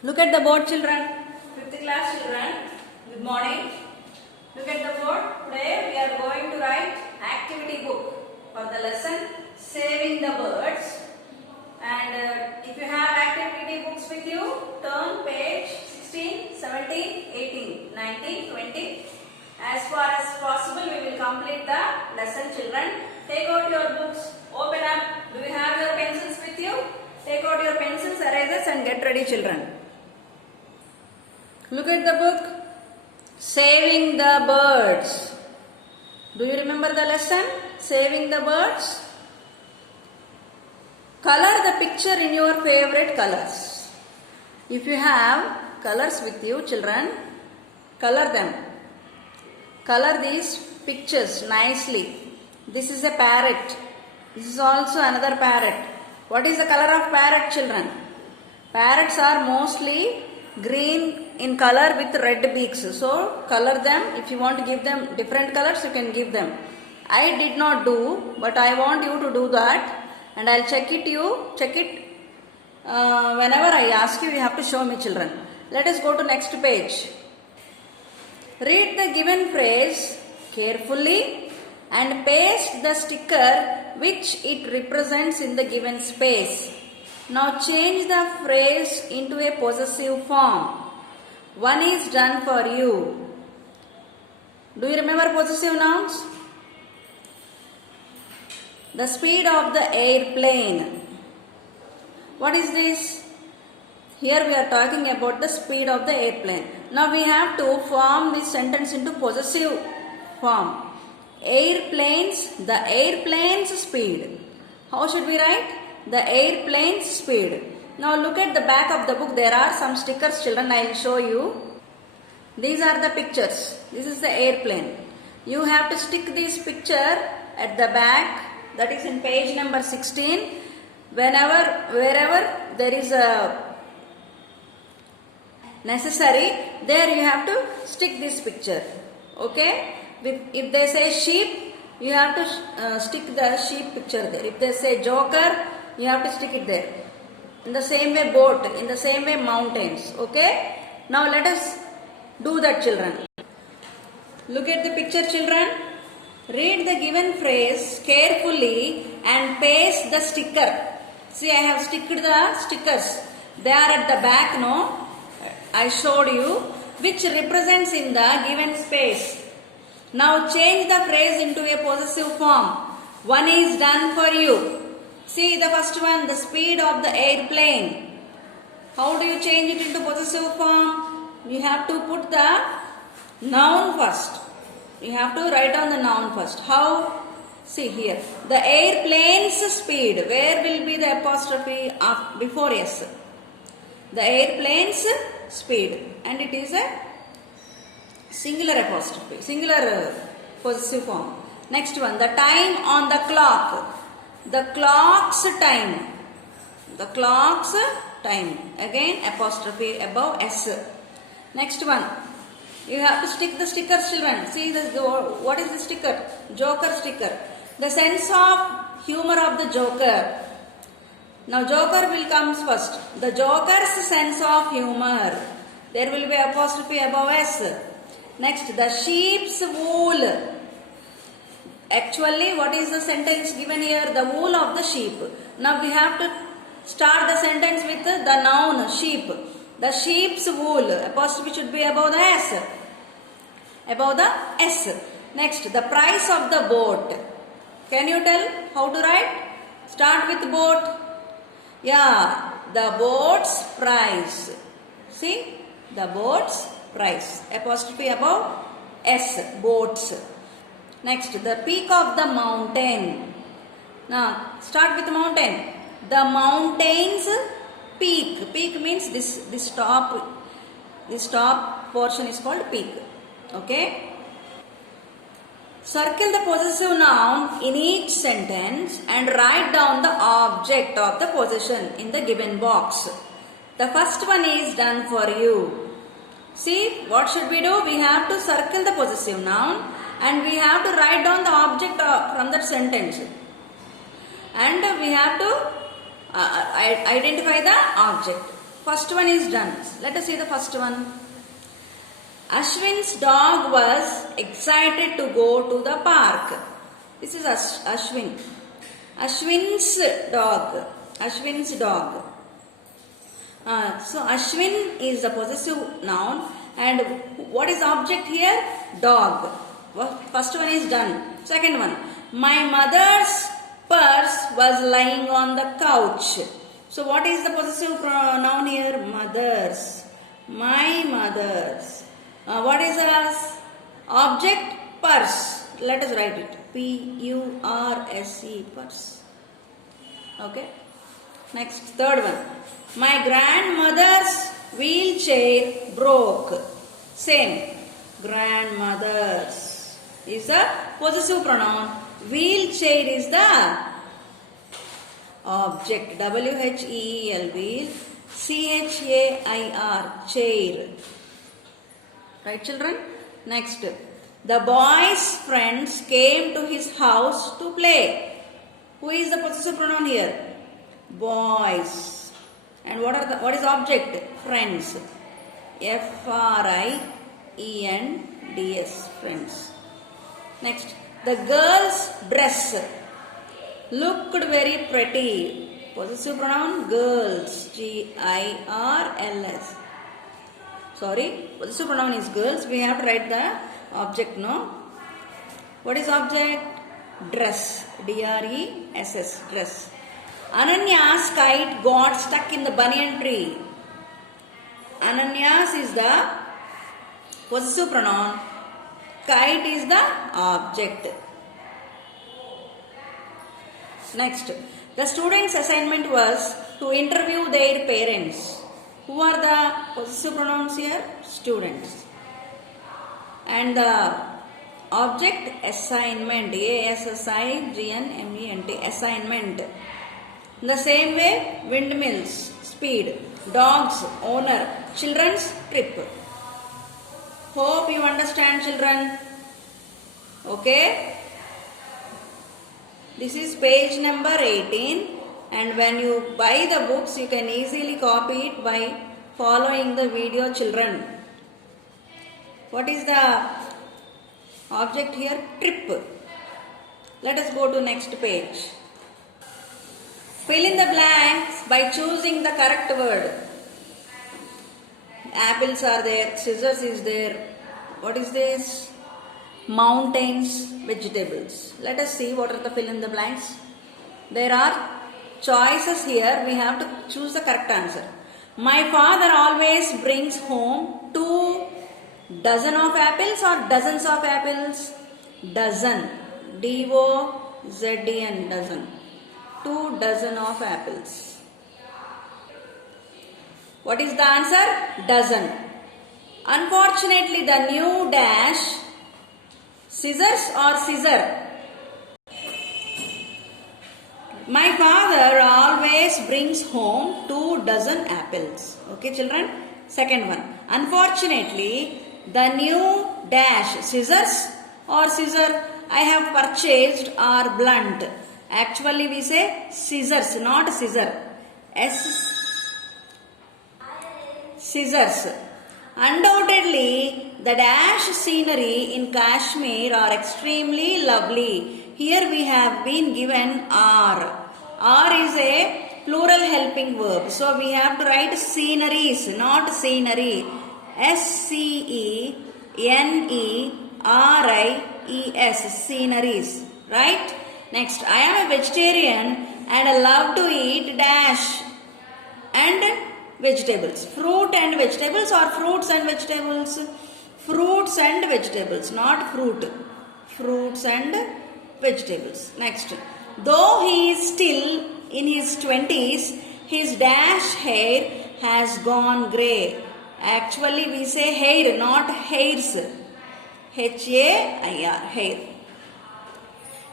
Look at the board, children. 5th class children. Good morning. Look at the board. Today we are going to write activity book for the lesson Saving the Birds. And if you have activity books with you, turn page 16, 17, 18, 19, 20. As far as possible, we will complete the lesson, children. Take out your books. Open up. Do you have your pencils with you? Take out your pencils, erasers and get ready, children. Look at the book. Saving the Birds. Do you remember the lesson? Saving the Birds. Color the picture in your favorite colors. If you have colors with you, children, color them. Color these pictures nicely. This is a parrot. This is also another parrot. What is the color of parrot, children? Parrots are mostly green in color with red beaks. So color them. If you want to give them different colors, you can give them. I did not do, but I want you to do that. And I'll check it. Whenever I ask you, you have to show me, children. Let us go to next page. Read the given phrase carefully and paste the sticker which it represents in the given space. Now change the phrase into a possessive form. One is done for you. Do you remember possessive nouns? The speed of the airplane. What is this? Here we are talking about the speed of the airplane. Now we have to form this sentence into possessive form. Airplanes, the airplane's speed. How should we write? The airplane's speed. Now look at the back of the book. There are some stickers, children. I will show you. These are the pictures. This is the airplane. You have to stick this picture at the back. That is in page number 16. Wherever there is a necessary, there you have to stick this picture. Okay? If they say sheep, you have to stick the sheep picture there. If they say joker, you have to stick it there. In the same way boat, in the same way mountains. Okay? Now let us do that, children. Look at the picture, children. Read the given phrase carefully and paste the sticker. See, I have sticked the stickers. They are at the back, no? I showed you, which represents in the given space. Now change the phrase into a possessive form. One is done for you. See the first one, the speed of the airplane. How do you change it into possessive form? You have to put the noun first. You have to write down the noun first. How? See here. The airplane's speed. Where will be the apostrophe before S? The airplane's speed. And it is a singular apostrophe. Singular possessive form. Next one. The time on the clock. The clock's time. The clock's time. Again apostrophe above S. Next one. You have to stick the stickers, children. See what is the sticker? Joker sticker. The sense of humor of the joker. Now joker will come first. The joker's sense of humor. There will be apostrophe above S. Next, the sheep's wool. Actually, what is the sentence given here? The wool of the sheep. Now we have to start the sentence with the noun sheep. The sheep's wool. Apostrophe should be above the S. Above the S. Next, the price of the boat. Can you tell how to write? Start with boat. Yeah, the boat's price. See, the boat's price. Apostrophe above S. Boats. Next, the peak of the mountain. Now, start with mountain. The mountain's peak. Peak means this top portion is called peak. Okay? Circle the possessive noun in each sentence and write down the object of the possession in the given box. The first one is done for you. See, what should we do? We have to circle the possessive noun and we have to write down the object from that sentence. And we have to identify the object. First one is done. Let us see the first one. Ashwin's dog was excited to go to the park. This is Ashwin. Ashwin's dog. Ashwin's dog. So Ashwin is the possessive noun, and what is object here? Dog. First one is done. Second one. My mother's purse was lying on the couch. So what is the possessive noun here? Mother's. My mother's. What is the object? Purse. Let us write it. P-U-R-S-E. Purse. Okay. Next, third one. My grandmother's wheelchair broke. Same. Grandmother's is the possessive pronoun. Wheelchair is the object. W-H-E-E-L. Wheel. C-H-A-I-R. Chair. Right, children? Next. The boy's friends came to his house to play. Who is the possessive pronoun here? Boys. And what is object? Friends. F-R-I-E-N-D-S. Friends. Next. The girl's dress looked very pretty. Possessive pronoun girls. G-I-R-L-S. Sorry, possessive pronoun is girls. We have to write the object, no? What is object? Dress. D-R-E-S-S. Dress. Ananya's kite got stuck in the banyan tree. Ananya's is the possessive pronoun. Kite is the object. Next, the students' assignment was to interview their parents. Who are the possessive pronouns here? Students. And the object assignment. A-S-S-I-G-N-M-E-N-T. Assignment. In the same way, windmills, speed, dogs, owner, children's trip. Hope you understand, children. Okay. This is page number 18. And when you buy the books, you can easily copy it by following the video, children. What is the object here? Trip. Let us go to next page. Fill in the blanks by choosing the correct word. Apples are there, scissors is there. What is this? Mountains, vegetables. Let us see what are the fill in the blanks. There are choices here. We have to choose the correct answer. My father always brings home 2 dozen of apples or dozens of apples? Dozen. D-O-Z-E-N. Dozen. 2 dozen of apples. What is the answer? Dozen. Unfortunately, the new dash. Scissors or scissor? My father always brings home 2 dozen apples. Okay, children? Second one. Unfortunately, the new dash. Scissors or scissor? I have purchased are blunt. Actually, we say scissors, not scissor. Scissors. Undoubtedly, the dash scenery in Kashmir are extremely lovely. Here we have been given are. Are is a plural helping verb. So we have to write sceneries, not scenery. S-C-E-N-E-R-I-E-S. Sceneries. Right? Next, I am a vegetarian and I love to eat dash and vegetables. Fruit and vegetables or fruits and vegetables? Fruits and vegetables, not fruit. Fruits and vegetables. Next, though he is still in his 20s, his dash hair has gone grey. Actually, we say hair, not hairs. H-A-I-R, hair.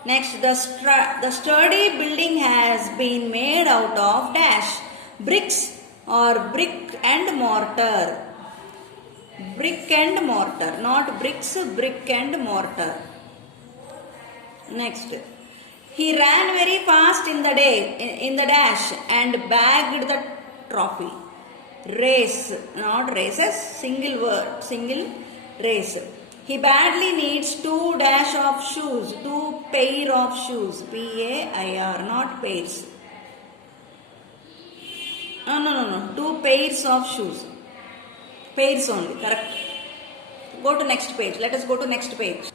Next, the sturdy building has been made out of dash. Bricks or brick and mortar. Brick and mortar, not bricks, brick and mortar. Next, he ran very fast in the dash and bagged the trophy. race, not races, single word, single race. He badly needs 2 dash of shoes, 2 pair of shoes, P-A-I-R, not pairs. No, 2 pairs of shoes. Pairs only, correct. Go to next page. Let us go to next page.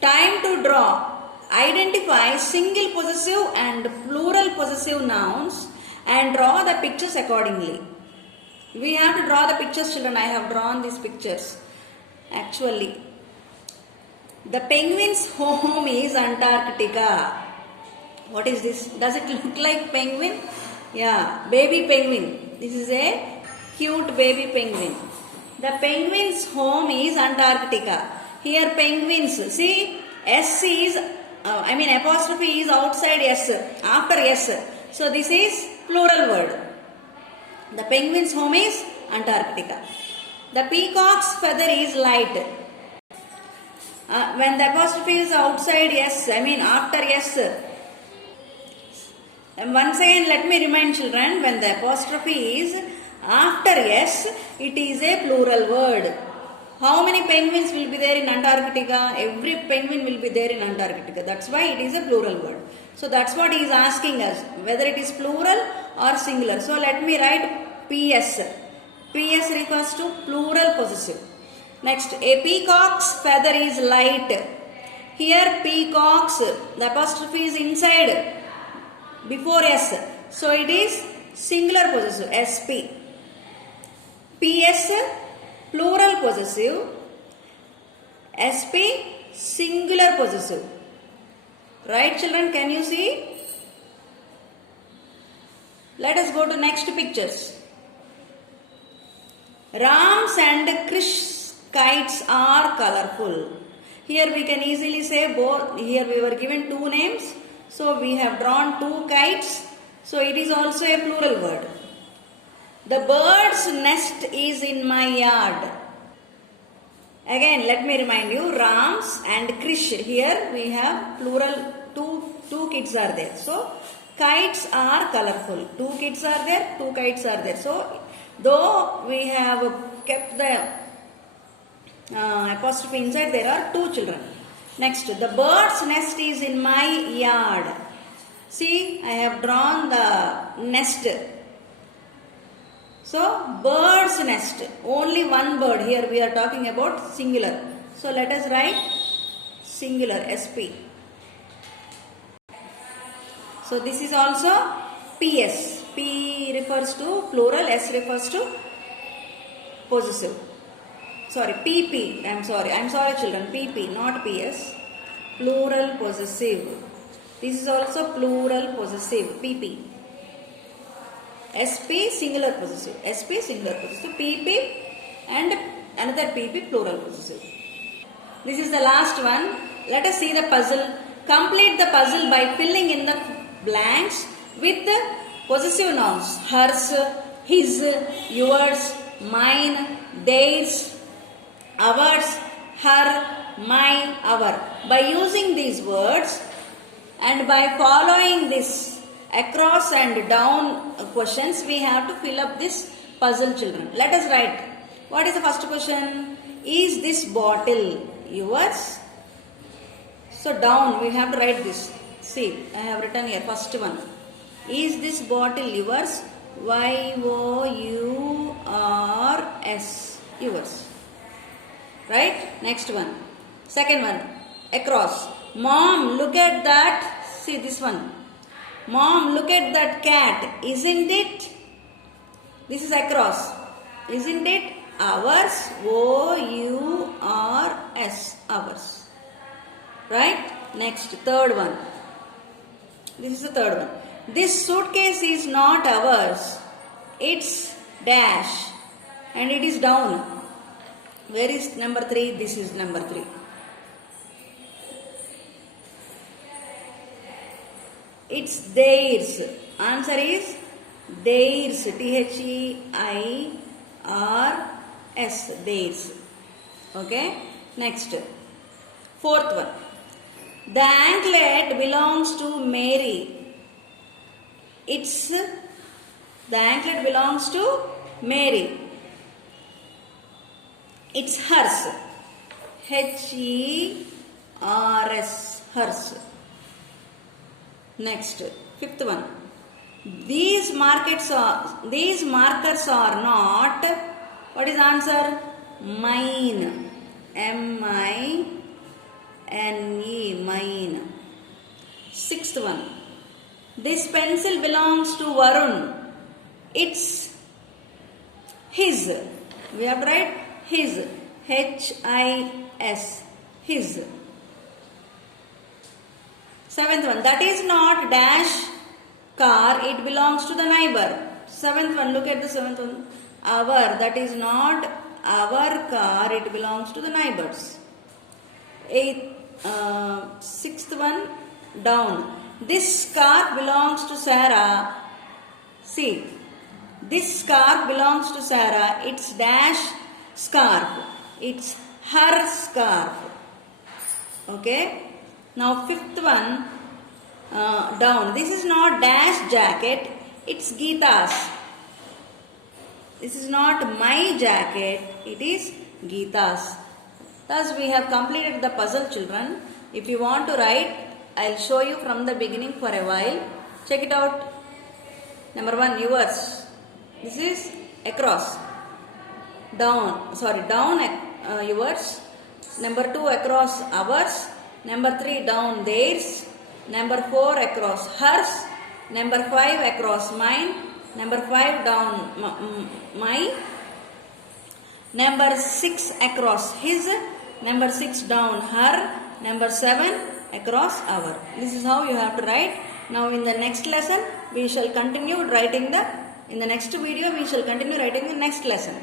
Time to draw. Identify single possessive and plural possessive nouns and draw the pictures accordingly. We have to draw the pictures, children. I have drawn these pictures. Actually, the penguin's home is Antarctica. What is this? Does it look like penguin? Yeah, baby penguin. This is a cute baby penguin. The penguin's home is Antarctica. Here penguins, see, S is, apostrophe is outside S, after S. So this is plural word. The penguin's home is Antarctica. The peacock's feather is light. When the apostrophe is outside S, after S. And once again let me remind children, when the apostrophe is after S, it is a plural word. How many penguins will be there in Antarctica? Every penguin will be there in Antarctica. That's why it is a plural word. So that's what he is asking us, whether it is plural or singular. So let me write PS. PS refers to plural possessive. Next, a peacock's feather is light. Here peacocks, the apostrophe is inside, before S. So it is singular possessive, SP. PS, plural possessive. SP, singular possessive. Right, children, can you see? Let us go to next pictures. Ram's and Krish's kites are colorful. Here we can easily say both. Here we were given 2 names. So we have drawn 2 kites. So it is also a plural word. The bird's nest is in my yard. Again, let me remind you, Rams and Krish. Here we have plural, two kids are there. So kites are colorful. 2 kids are there, 2 kites are there. So though we have kept the apostrophe inside, there are 2 children. Next, the bird's nest is in my yard. See, I have drawn the nest. So, bird's nest, only one bird. Here we are talking about singular. So, let us write singular, SP. So, this is also PS. P refers to plural, S refers to possessive. Sorry, PP. I'm sorry children. PP, not PS. Plural possessive. This is also plural possessive, PP. SP, singular possessive. SP, singular possessive. PP and another PP, plural possessive. This is the last one. Let us see the puzzle. Complete the puzzle by filling in the blanks with the possessive nouns. Hers, his, yours, mine, theirs, ours, her, my, our. By using these words and by following this across and down questions, we have to fill up this puzzle, children. Let us write. What is the first question? Is this bottle yours? So down we have to write this. See, I have written here first one. Is this bottle yours? Y-O-U-R-S. Yours. Right? Next one. Second one. Across. Mom, look at that. See this one. Mom, look at that cat. Isn't it? This is across. Isn't it ours? O-U-R-S. Ours. Right? Next, third one. This is the third one. This suitcase is not ours. It's dash. And it is down. Where is number 3? This is number 3. It's theirs. Answer is theirs. T-H-E-I-R-S. Theirs. Okay. Next. Fourth one. The anklet belongs to Mary. The anklet belongs to Mary. It's hers. H-E-R-S. Hers. Next, fifth one. These markers are not. What is answer? Mine. M-I-N-E. Mine. Sixth one. This pencil belongs to Varun. It's his. We have to write his. H-I-S. His. Seventh one. That is not dash car. It belongs to the neighbor. Seventh one. Look at the seventh one. Our. That is not our car. It belongs to the neighbors. Sixth one. Down. This scarf belongs to Sarah. See. This scarf belongs to Sarah. It's dash scarf. It's her scarf. Okay. Now fifth one. Down. This is not dash jacket. It's Geeta's. This is not my jacket. It is Geeta's. Thus we have completed the puzzle, children. If you want to write, I'll show you from the beginning for a while. Check it out. Number one, yours. This is across. Down. Yours. Number two, across ours. Number three, down theirs. Number four, across hers. Number five, across mine. Number five, down my. Number six, across his. Number six, down her. Number seven, across our. This is how you have to write. Now in the next lesson, we shall continue writing in the next video, we shall continue writing the next lesson.